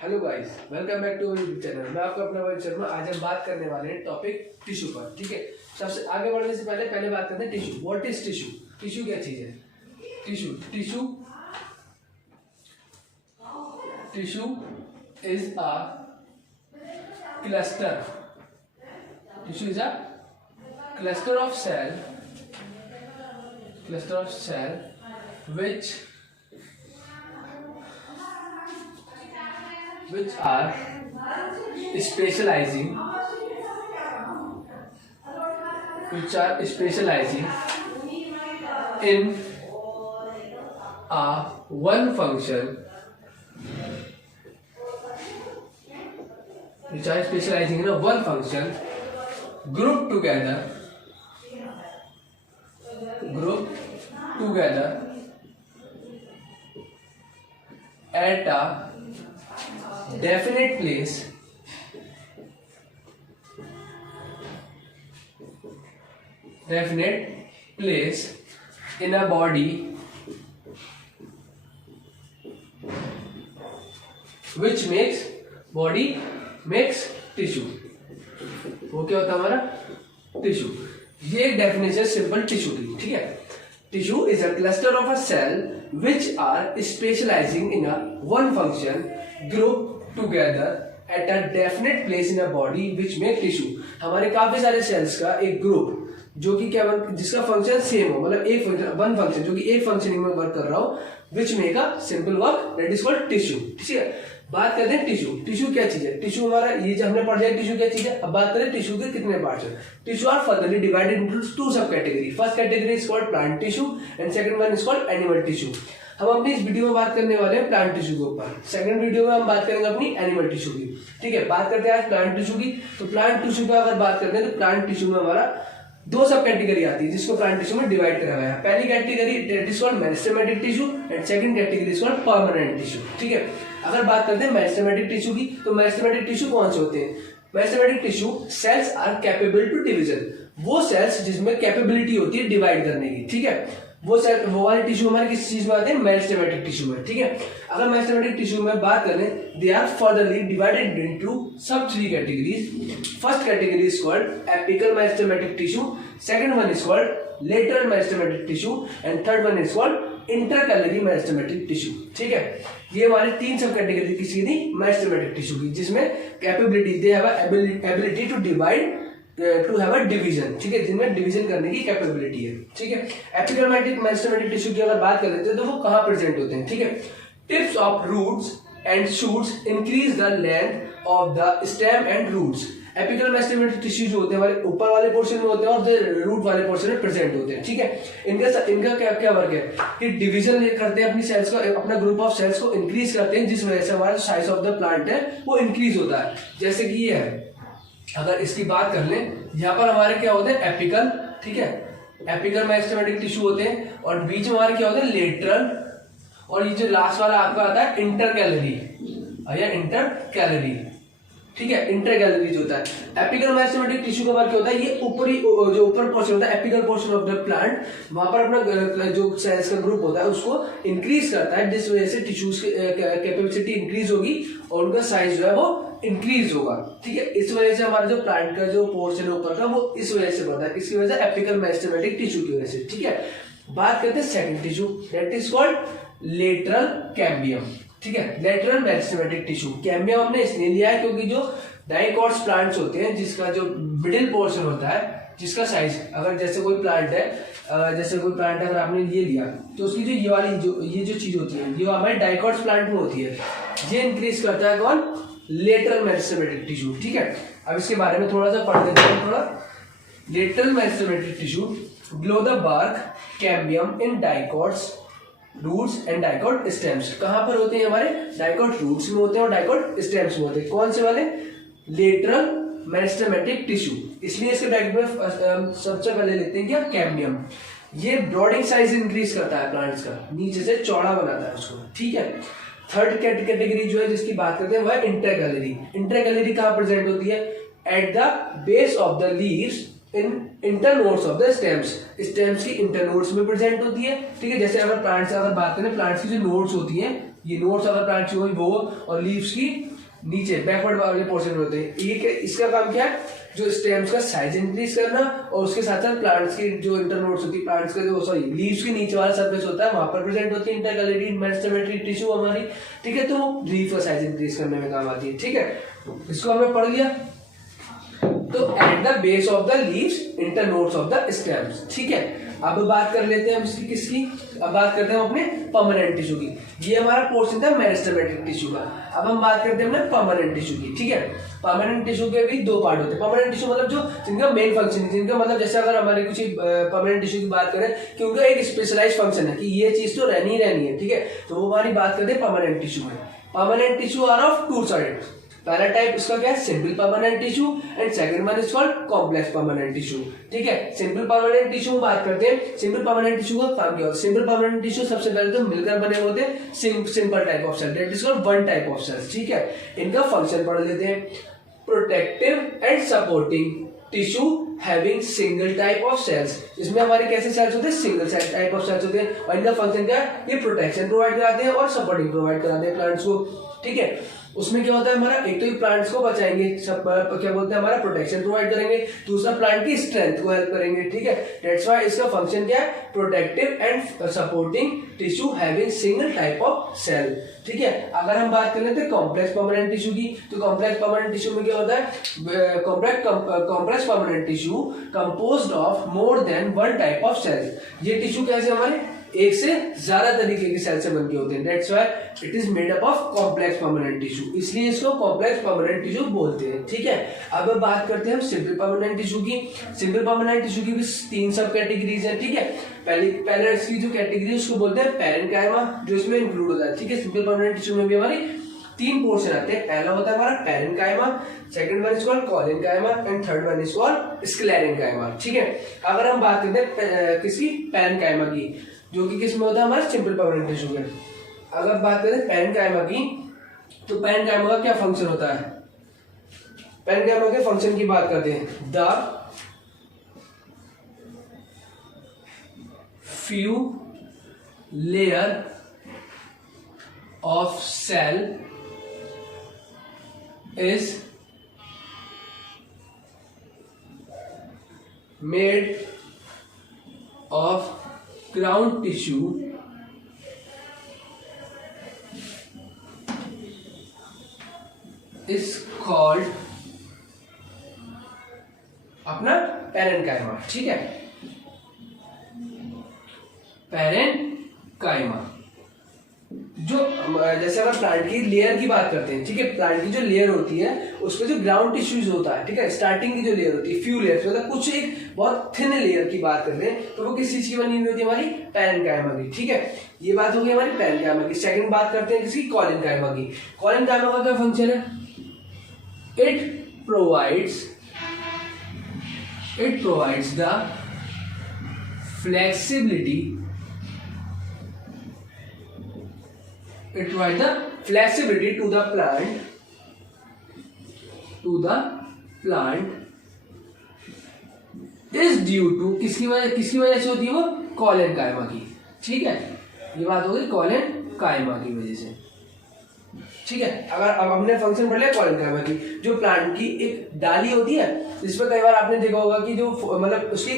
Hello guys, welcome back to our YouTube channel. मैं आपका अपना वैभव शर्मा। आज हम बात करने वाले हैं टॉपिक टिश्यू पर। ठीक है, सबसे आगे बढ़ने से पहले बात करते हैं tissue. What is tissue? Tissue क्या चीज है? Tissue is a cluster. Tissue is a cluster of cell which are specializing in a one function, group together at a definite place in a body which makes tissue। वो क्या होता है हमारा? Tissue. ये एक डेफिनेशन सिंपल टिश्यू की। ठीक है, tissue is a cluster of a cell which are specializing in a one function group together at a definite place in a body which make tissue। हमारे काफी सारे सेल्स का एक ग्रुप जो कि क्या जिसका फंक्शन सेम हो, मतलब एक फंक्शन वन फंक्शन जो कि एक फंक्शनिंग में वर्क कर रहा हो, which make a simple work, that is called tissue. ठीक है, बात करते हैं टिश्यू। टिश्यू क्या चीज है? टिश्यू हमारा ये जो हमने पढ़ लिया टिश्यू क्या चीज है। अब बात करें टिश्यू के कितने पार्ट्स हैं। Tissue are furtherly divided into two sub category. First category is called plant tissue and second one is called animal tissue. हम अपनी इस वीडियो में बात करने वाले हैं प्लांट टिश्यू के ऊपर। सेकंड वीडियो में हम बात करेंगे अपनी एनिमल टिश्यू की। ठीक है, बात करते हैं आज प्लांट टिश्यू की। तो प्लांट टिश्यू का अगर बात करते हैं तो प्लांट टिश्यू में हमारा दो सब कैटेगरी आती है जिसको प्लांट टिश्यू में डिवाइड करा गया है। पहली category that is called meristematic tissue and second category is called permanent tissue. ठीक है, अगर बात करते हैं मेरिस्टेमेटिक टिश्यू की, तो मेरिस्टेमेटिक टिश्यू कौन से होते हैं? Meristematic tissue cells are capable to division. वो सेल्स जिसमें कैपेबिलिटी होती है डिवाइड करने की। ठीक है, वो वाले टिश्यू हमारे किस चीज में आते हैं? मेरिस्टेमेटिक टिश्यू में। ठीक है, अगर मेरिस्टेमेटिक टिश्यू में बात करें, they are furtherly divided into sub three categories. First category is called apical meristematic tissue, second one is called lateral meristematic tissue and third one is called intercalary meristematic tissue. ठीक है, ये हमारे तीन सब category किसी थी meristematic tissue की, जिसमें capability they have ability to divide to have a division. ठीक है, जिनमें डिवीजन करने की कैपेबिलिटी है। ठीक है, एपिकल मेरिस्टेमेटिक टिश्यू की अगर बात कर लेते हैं तो वो कहाँ प्रेजेंट होते हैं? ठीक है, tips of roots and shoots increase the length of the stem and roots. Apical meristematic tissue जो होते हैं हमारे ऊपर वाले पोर्शन में होते हैं और रूट वाले पोर्शन में प्रेजेंट होते हैं। ठीक है, इनका क्या वर्क है कि डिवीजन करते हैं अपनी सेल्स को, अपना ग्रुप ऑफ सेल्स को इंक्रीज करते हैं, जिस वजह से हमारा साइज ऑफ द प्लांट है वो इंक्रीज होता है। जैसे कि ये है, अगर इसकी बात कर लें, यहाँ पर हमारे क्या होते हैं? एपिकल। ठीक है, एपिकल मेरिस्टेमेटिक टिश्यू होते हैं और बीच में हमारे क्या होते हैं? लेटरल, और ये जो लास्ट वाला आपका आता है इंटरकैलरी या इंटरकैलरी। ठीक है, इंटरकैलरी जो होता है एपिकल मेरिस्टेमेटिक टिश्यू का वर्क होता है, ये ऊपरी जो ऊपर पोर्शन होता है apical portion of the plant, वहां पर अपना जो सेल्स का ग्रुप होता है उसको इंक्रीज करता है, जिस वजह से टिश्यूज की कैपेसिटी इंक्रीज होगी और उनका साइज जो है वो इंक्रीज होगा। ठीक है, इस वजह से हमारा जो प्लांट का जो पोर्शन है ऊपर का वो इस वजह से बढ़ता है, इसकी वजह से एपिकल मेरिस्टेमेटिक टिश्यू की वजह से। ठीक है, बात करते हैं second tissue, that is called lateral cambium. ठीक है, लेटरल मेरिस्टेमेटिक टिश्यू। कैम्बियम हमने इसलिए लिया है क्योंकि जो डाइकॉट्स प्लांट्स होते हैं जिसका जो मिडिल पोर्शन होता है, जिसका साइज, अगर जैसे कोई प्लांट है अगर आपने ये लिया तो उसकी जो ये जो चीज होती है, ये हमारे डाइकॉट्स प्लांट में होती है, ये इंक्रीज करता है कौन? Lateral meristematic tissue. ठीक है, अब इसके बारे में थोड़ा सा पढ़ लेते हैं। थोड़ा lateral meristematic tissue below the bark cambium in dicots roots and dicot stems. कहां पर होते हैं? हमारे डाइकॉट रूट्स में होते हैं और डाइकॉट स्टेम्स में होते हैं। कौन से वाले? Lateral meristematic tissue. इसलिए इसके डायग्राम में सबसे पहले लेते हैं क्या? कैम्बियम। ये ब्रॉडिंग साइज इंक्रीज करता है प्लांट्स का, नीचे से चौड़ा बनाता है उसको। ठीक है, थर्ड कैटेगरी जो है जिसकी बात करते हैं वह इंटरकैलरी। इंटरकैलरी कहां प्रेजेंट होती है? At the base of the leaves in internodes of the stems. Stems की इंटरनोड्स में प्रेजेंट होती है। ठीक है, जैसे अगर प्लांट्स अगर बात करें, प्लांट्स की जो नोड्स होती हैं, ये नोड्स अगर प्लांट्स की हुई वो, और लीव्स की नीचे बैकवर्ड वाले पोर्शन में होते हैं। ये इसका काम क्या है, जो स्टेम्स का साइज इंक्रीज करना और उसके साथ साथ प्लांट्स की जो इंटरनोड्स होती है, प्लांट्स का जो सॉरी लीव्स के नीचे वाला सरफेस होता है वहां पर प्रेजेंट होती है इंटरकैलेटेड मेरिस्टेमेटिक टिश्यू हमारी, ठीक है। तो लीफ का साइज इंक्रीज करने में काम आती है, ठीक है। इसको हमने पढ़ लिया। तो at the base of the leaves internodes of the stems, ठीक है। अब बात कर लेते हैं हम इसकी किसकी, अब बात करते हैं अपने परमानेंट टिश्यू की। ये हमारा पोर्शन था मेरिस्टेमेटिक टिश्यू का। अब हम बात करते हैं अपने परमानेंट टिश्यू की, ठीक है। परमानेंट टिश्यू के भी दो पार्ट होते हैं। परमानेंट टिश्यू मतलब जो जिनका मेन फंक्शन है, जिनका मतलब जैसे अगर हमारे कुछ परमानेंट टिश्यू की बात करें कि उनका एक स्पेशलाइज फंक्शन है कि ये चीज तो रहनी ही रहनी है, ठीक है। तो वो हमारी बात करते हैं परमानेंट टिश्यू में। Permanent tissue are of two sided. पहला टाइप इसका क्या है, simple permanent tissue, and second one is called complex permanent tissue, ठीक है। सिंपल परमानेंट टिश्यू में बात करते हैं। सिंपल परमानेंट टिश्यू का काम क्या होता है, सिंपल परमानेंट टिश्यू सबसे पहले तो मिलकर बने होते हैं simple type of cell, that is called one type of cells, ठीक है। इनका फंक्शन पढ़ लेते हैं। Protective and supporting tissue having single type of cells. इसमें हमारे कैसे सेल्स होते हैं, सिंगल टाइप ऑफ सेल्स होते हैं, और इनका फंक्शन क्या है, ये प्रोटेक्शन प्रोवाइड कराते हैं और सपोर्टिंग प्रोवाइड कराते हैं प्लांट्स को, ठीक है। उसमें क्या होता है हमारा, एक तो ये प्लांट्स को बचाएंगे, सब क्या बोलते हैं हमारा प्रोटेक्शन प्रोवाइड करेंगे, दूसरा प्लांट की स्ट्रेंथ को हेल्प करेंगे, ठीक है। दैट्स व्हाई इसका फंक्शन क्या है, protective and supporting tissue having single type of cell, ठीक है। अगर हम बात कर लेते हैं कॉम्प्लेक्स परमानेंट टिश्यू की, तो कॉम्प्लेक्स परमानेंट टिश्यू में क्या होता है, complex permanent tissue composed of more than one type of cells. ये टिश्यू कैसे हमारे एक से ज्यादा तरीके के सेल से बनके होते हैं, that's why it is made up of complex permanent tissue, इसलिए इसको कॉम्प्लेक्स परमानेंट टिश्यू बोलते हैं, ठीक है। अब बात करते हैं हम सिंपल परमानेंट टिश्यू की। सिंपल परमानेंट टिश्यू की भी तीन सब कैटेगरीज हैं, ठीक है। पहले इसकी जो कैटेगरी उसको बोलते हैं पैरेन्काइमा, जो इसमें इंक्लूड होता है, ठीक है। सिंपल परमानेंट टिश्यू में भी हमारी तीन पोर्शन आते हैं। पहला होता है हमारा parenchyma, second one is called collenchyma, and third one is called sclerenchyma, ठीक है। अगर हम बात करते हैं किसकी, पैरेन्काइमा की, जो कि किसमें होता है हमारे सिंपल परमानेंट टिश्यू में। अगर बात करें पैरेन्काइमा की, तो पैरेन्काइमा का क्या फंक्शन होता है, पैरेन्काइमा के फंक्शन की बात करते हैं। The few layer of cell is made of ground tissue is called अपना पैरेन्काइमा, ठीक है। पैरेन्काइमा जो जैसे अगर प्लांट की लेयर की बात करते हैं, ठीक है। प्लांट की जो लेयर होती है उसमें जो ग्राउंड टिश्यूज होता है, ठीक है, स्टार्टिंग की जो लेयर होती है, फ्यू लेयर्स, मतलब कुछ एक बहुत थिन लेयर की बात करते हैं, तो वो किस चीज की बनी हुई होती है, हमारी पैरेन्काइमा की, ठीक है। ये बात हो गई हमारी पैरेन्काइमा की। सेकंड बात करते हैं किसकी, कॉलेनकाइमा की। कॉलेनकाइमा का क्या फंक्शन है, it provides the flexibility, it provides the flexibility to the plant is due to किसकी वजह से होती है वो, कॉलेनकाइमा की, ठीक है। ये बात हो गई कॉलेनकाइमा की वजह से, ठीक है। अगर अब हमने फंक्शन पढ़ लिया कॉलेनकाइमा की, जो प्लांट की एक डाली होती है, जिसमें कई बार आपने देखा होगा कि जो मतलब उसकी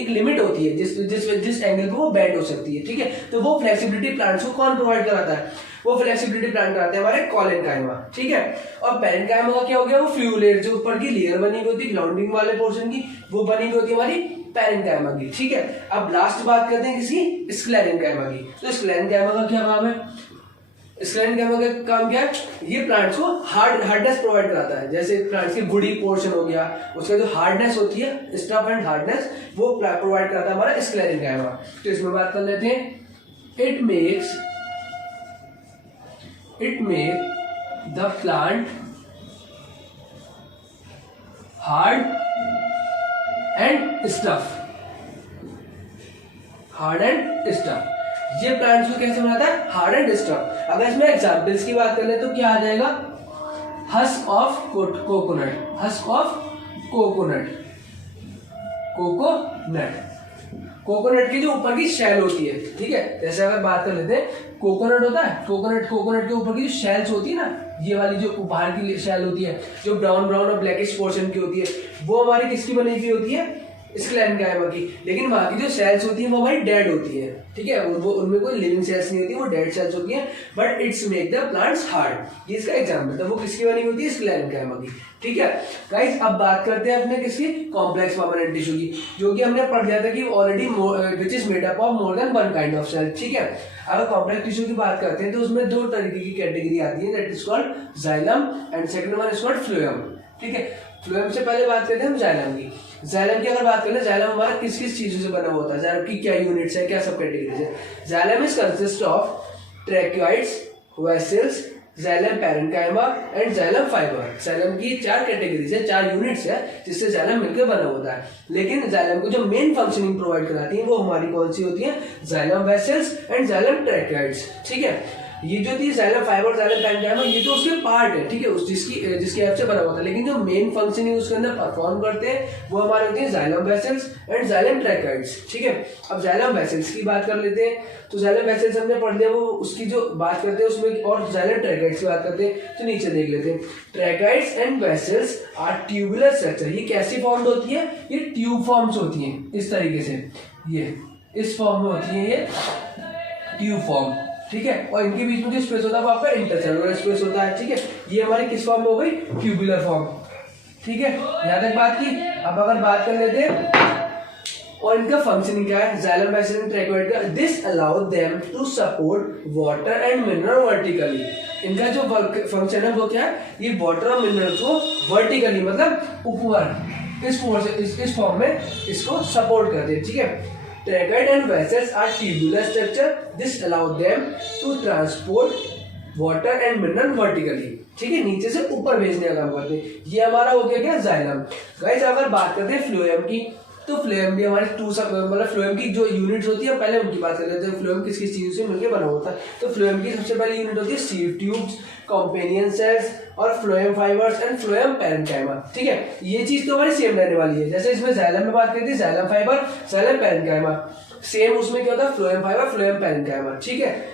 एक लिमिट होती है जिस एंगल पे वो बेंड हो सकती है, ठीक है। तो वो फ्लेक्सिबिलिटी प्लांट्स को कौन प्रोवाइड कराता है, वो फ्लेक्सिबिलिटी प्लांट कराते हैं हमारे कॉलेनकाइमा, ठीक है। और पैरेन्काइमा का क्या हो गया, वो फ्यू लेयर, जो ऊपर की लेयर बनी हुई होती है ग्राउंडिंग वाले पोर्शन की, वो बनी हुई होती है हमारी पैरेन्काइमा की, ठीक है। अब लास्ट बात करते हैं किसकी, स्क्लेरेन्काइमा की। तो स्क्लेरेन्काइमा का क्या काम है, स्क्लेरेन्काइमा का काम क्या है, ये प्लांट्स को हार्डनेस प्रोवाइड कराता है। जैसे प्लांट्स की गुड़ी पोर्शन हो गया, उसका जो हार्डनेस होती है, स्टफ एंड हार्डनेस, वो प्रोवाइड कराता है हमारा स्क्लेरेन्काइमा। तो इसमें बात कर लेते हैं। It make the plant hard and stuff, ये प्लांट्स को कैसे बनाता है, हार्ड एंड स्टफ। अगर इसमें एग्जांपल्स की बात कर ले तो क्या आ जाएगा, हस्क ऑफ कोकोनट की जो ऊपर की शेल होती है, ठीक है। जैसे अगर बात कर लेते हैं, कोकोनट होता है, कोकोनट के ऊपर की जो शेल्स होती है ना, ये वाली जो बाहर की शेल होती है, जो ब्राउन ब्राउन और ब्लैकिश पोर्शन की होती है, वो हमारी किसकी बनी हुई होती है, स्क्लेरेन्काइमा की। लेकिन वहाँ की जो सेल्स होती है वो हमारी डेड होती है, ठीक है, वो उनमें कोई लिविंग सेल्स नहीं होती, वो डेड सेल्स होती हैं, but it's make the plants hard. ये इसका एग्जाम्पल था, वो किसकी बनी होती है, स्क्लेरेन्काइमा की, ठीक है। गाइस अब बात करते हैं अपने किसकी, कॉम्प्लेक्स परमानेंट टिश्यू की, जो कि हमने पढ़ लिया था कि already which is made up of more than one kind of cell, ठीक है। अगर कॉम्प्लेक्स टिश्यू की बात करते हैं तो उसमें दो तरीके की कैटेगरी आती है, that is called xylem and second one is called phloem, ठीक है। फ्लोएम से पहले बात करते हैं हम जाइलम की। जाइलम की अगर बात करें, जाइलम हमारा किस किस चीजों से बना होता है, जाइलम की क्या यूनिट्स है, क्या सब कैटेगरीज है। Xylem is consist of tracheids, vessels, xylem parenchyma and xylem fibre. Xylem की 4 कैटेगरीज है, 4 यूनिट्स है जिससे जाइलम मिलकर बना होता है। लेकिन जाइलम को जो मेन फंक्शनिंग प्रोवाइड कराती है वो हमारी कौन सी होती है, जाइलम वेसल्स एंड जाइलम ट्रैक्योइड्स, ठीक है। ये जो थी जाइलम फाइबर, जाइलम पैरेन्काइमा, ये तो उसके पार्ट है, ठीक है, उस जिसकी हेल्प से बना होता है। लेकिन जो मेन फंक्शनिंग उसके अंदर परफॉर्म करते हैं वो हमारे होते हैं जाइलम वेसल्स एंड जाइलम ट्रैक्योइड्स, ठीक है। अब जाइलम वेसल्स की बात कर लेते हैं, तो जाइलम वेसल्स हमने पढ़ लिया, वो उसकी जो बात करते हैं उसमें, और जाइलम ट्रैक्योइड्स की बात करते हैं तो नीचे देख लेते हैं। Tracheids and vessels are tubular structure. ये कैसी फॉर्म्ड होती है, ये ट्यूब फॉर्म्स होती हैं इस तरीके से, ये इस फॉर्म में होती है, ये ट्यूब फॉर्म, ठीक है। और इनके बीच में जो स्पेस होता है वो आपका इंटरसेलुलर स्पेस होता है, ठीक है। ये हमारी किस फॉर्म में हो गई, ट्यूबुलर फॉर्म, ठीक है। यहां तक बात की। अब अगर बात कर लेते हैं और इनका फंक्शनिंग क्या है, जाइलम वेसल एंड ट्रैक्योइड का, this allow them to support water and mineral vertically. इनका जो फंक्शन है वो क्या है, ये वाटर और मिनरल्स को वर्टिकली मतलब ऊपर इस फॉर्म में इसको सपोर्ट करते हैं, ठीक है। Trachyid and vessels are tubular structure. This allow them to transport water and mineral vertically. ठीक है, नीचे से ऊपर भेजने का काम करते हैं। ये हमारा हो गया क्या, जाइलम। गाइस अगर बात करते हैं फ्लोएम की, तो फ्लोएम भी हमारे मतलब फ्लोएम की जो यूनिट्स होती है पहले उनकी बात कर लेते हैं। फ्लोएम किस किस चीजों से मिलकर बना होता है, तो फ्लोएम की सबसे पहली यूनिट होती है सीव ट्यूब्स, कॉम्पेनियन सेल्स और phloem fibres and phloem parenchyma, ठीक है। ये चीज तो हमारी सेम रहने वाली है, जैसे इसमें जाइलम में बात करती है xylem fibre, xylem parenchyma, same उसमें क्या होता है, फ्लोएम फाइबर, फ्लोएम पैरेन्काइमा, ठीक है।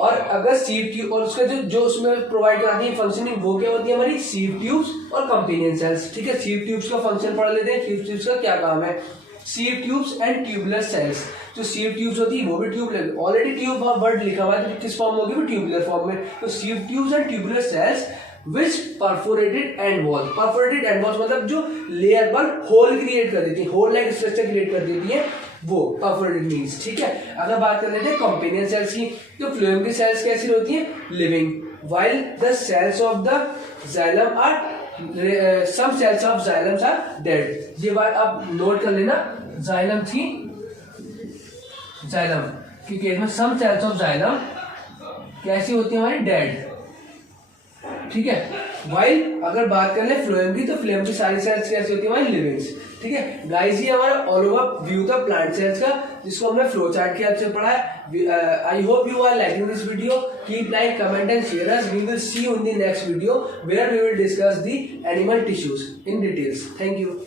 और अगर सीव ट्यूब और उसका जो उसमें प्रोवाइड कराती है फंक्शनिंग, वो क्या होती है हमारी सीव ट्यूब्स और कंपेनियन सेल्स, ठीक है। सीव ट्यूब्स का फंक्शन पढ़ लेते हैं, सीव ट्यूब्स का क्या काम है। Sieve tubes and tubular cells, जो सीव ट्यूब्स होती है वो भी ट्यूबुलर, ऑलरेडी ट्यूब वर्ड लिखा हुआ है तो किस फॉर्म में होगी, वो ट्यूबुलर फॉर्म में। तो sieve tubes and tubular cells which perforated and wall, perforated and walls मतलब जो लेयर पर होल क्रिएट कर देती है, होल लाइक स्ट्रक्चर क्रिएट कर देती है, वो परफोरेटेड मीन्स, ठीक है। अगर बात कर लेते हैं कंपेनियन सेल्स की, तो फ्लोएम की सेल्स कैसी होती है, living, while the cells of the xylem are some cells of xylem are dead। ये बात आप नोट कर लेना, जाइलम की, जाइलम के केस में some cells of xylem कैसी होती है हमारी, डेड, ठीक है। वाइल अगर बात कर ले फ्लोएम की, तो फ्लोएम की सारी सेल्स कैसी होती है हमारी, लिविंग्स, ठीक है। गाइस ये हमारा ऑल ओवर व्यू था प्लांट सेल्स का, जिसको हमने फ्लो चार्ट के हेल्प से पढ़ा है। I hope you are liking this video, keep like, comment and share us. We will see you in the next video where we will discuss the animal tissues in details. Thank you.